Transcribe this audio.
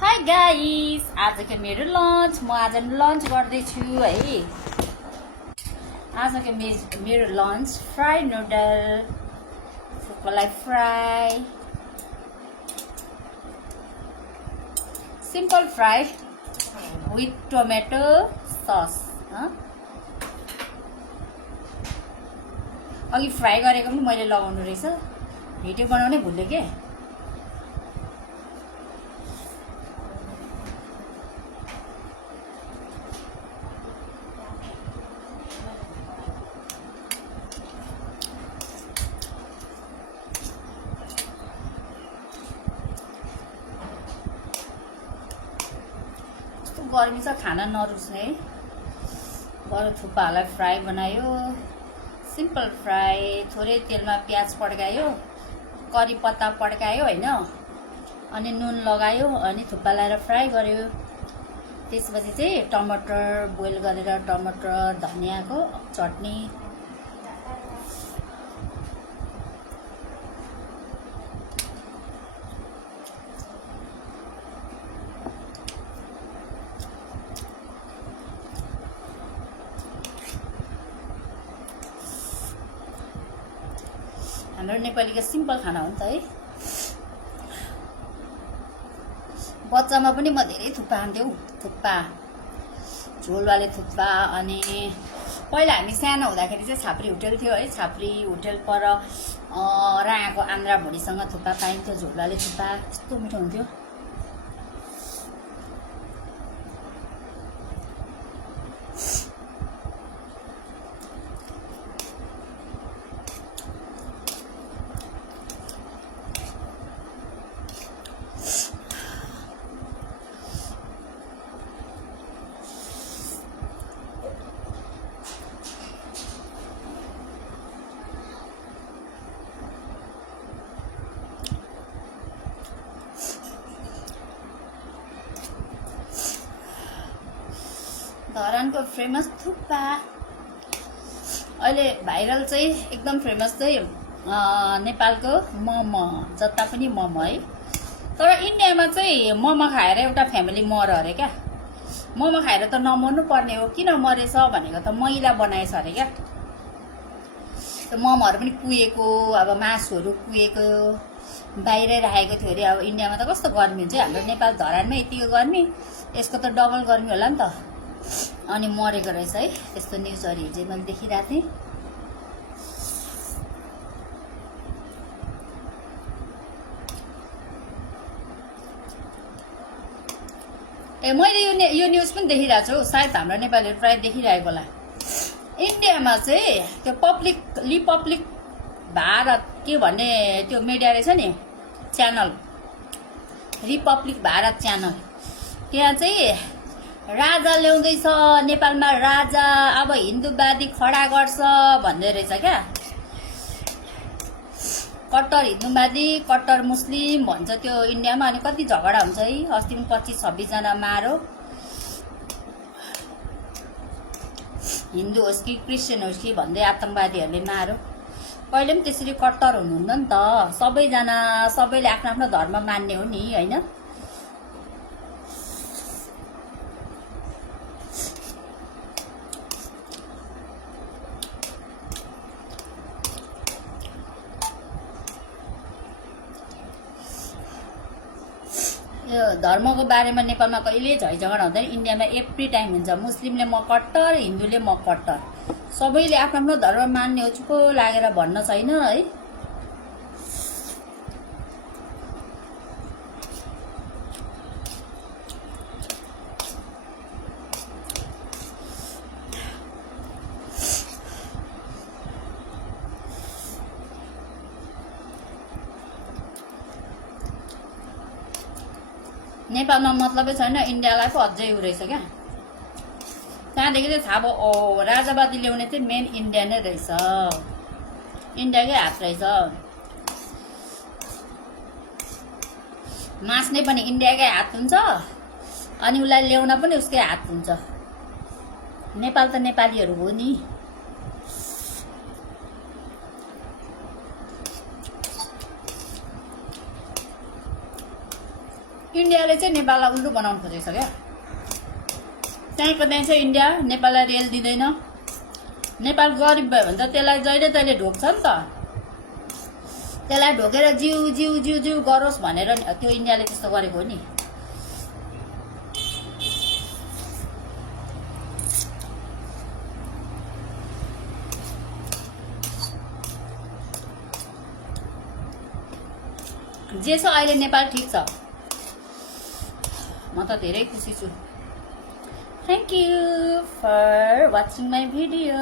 High guys, आजको मेरो lunch म आज लन्च गर्दैछु है। आजको मेरो लन्च फ्राई नुडल, फुक्कोलाई fry, simple fry with tomato sauce. अघि फ्राई गरेको पनि मैले लगाउनु रहेछ, भिडियो बनाउनै भुलेँ के। गर्मी छ, खाना नरुच्ने है। बरु थुक्पाहरूलाई फ्राई बनायो, सिम्पल फ्राई, थोरै तेलमा प्याज पड्कायो, करी पत्ता पड्कायो होइन, अनि नुन लगायो, अनि थुक्पा लगाएर फ्राई गर्यो। त्यसपछि चाहिँ टमाटर बोइल गरेर टमाटर धनियाँको चटनी, हाम्रो नेपालीको सिम्पल खाना हो नि त है। बच्चामा पनि म धेरै थुक्पा खान्थ्यौँ, थुक्पा झोलवाले थुक्पा। अनि पहिला हामी सानो हुँदाखेरि चाहिँ छाप्री होटेल थियो है, छाप्री होटेल पर राँगाको आन्द्रा भुँडीसँग थुक्पा पाइन्थ्यो, झोलवाले थुक्पा यस्तो मिठो हुन्थ्यो। धरानको फेमस थुक्पा अहिले भाइरल चाहिँ एकदम फेमस चाहिँ नेपालको मोमो, जता पनि मोमो है। तर इन्डियामा चाहिँ मोमो खाएर एउटा फ्यामिली मर अरे क्या। मोमो खाएर त नमर्नु पर्ने हो, किन मरेछ भनेको त मैला बनाएछ अरे क्या। मोमोहरू पनि कुहेको, अब मासुहरू कुहेको बाहिरै राखेको थियो अरे। अब इन्डियामा त कस्तो गर्मी हुन्छ, हाम्रो नेपाल धरानमै यतिको गर्मी, यसको त डबल गर्मी होला नि त। अनि मरेको रहेछ है, त्यस्तो न्युजहरू हिजो मैले देखिरहेको थिएँ। मैले यो न्युज पनि देखिरहेको छु, सायद हाम्रो नेपालीहरू प्रायः देखिरहेको होला। इन्डियामा चाहिँ त्यो रिपब्लिक भारत के भन्ने त्यो मिडिया रहेछ नि, च्यानल रिपब्लिक भारत च्यानल, त्यहाँ चाहिँ राजा ल्याउँदैछ नेपालमा, राजा अब हिन्दूवादी खडा गर्छ भन्दै रहेछ क्या। कट्टर हिन्दूवादी कट्टर मुस्लिम भन्छ त्यो इन्डियामा। अनि कति झगडा हुन्छ है, अस्ति पनि 25-26 जना मारो, हिन्दू होस् कि क्रिस्चियन होस् कि भन्दै आतंकवादीहरूले मारो। कहिले पनि त्यसरी कट्टर हुनुहुन्न नि त, सबैले आफ्नो आफ्नो धर्म मान्ने हो नि होइन। यो धर्मको बारेमा नेपालमा कहिले झैझगडा हुँदैन, इन्डियामा एभ्री टाइम हुन्छ। मुस्लिमले म कट्टर, हिन्दूले म कट्टर, सबैले आफ्नो आफ्नो धर्म मान्ने हो, चुपो लागेर भन्न छैन है। नेपालमा मतलबै छैन, इन्डियालाई पो अझै उ रहेछ क्या। त्यहाँदेखि चाहिँ थाहा भयो, ओ राजावादी ल्याउने चाहिँ मेन इन्डिया नै रहेछ, इन्डियाकै हात रहेछ। मास्ने पनि इन्डियाकै हात हुन्छ, अनि उसलाई ल्याउन पनि उसकै हात हुन्छ। नेपाल त नेपालीहरू हो नि। इन्डियाले चाहिँ नेपाललाई उल्लु बनाउनु खोजेको छ क्या। त्यहीँको त्यहीँ चाहिँ इन्डिया नेपाललाई रेल दिँदैन। नेपाल गरिब भयो भने त त्यसलाई जहिले तहिले ढोक्छ नि त। त्यसलाई ढोकेर जिउ जिउ जिउ जिउ गरोस् भनेर त्यो इन्डियाले त्यस्तो गरेको हो नि। जे छ अहिले नेपाल ठिक छ। म त धेरै खुसी छु। Thank you for watching my video.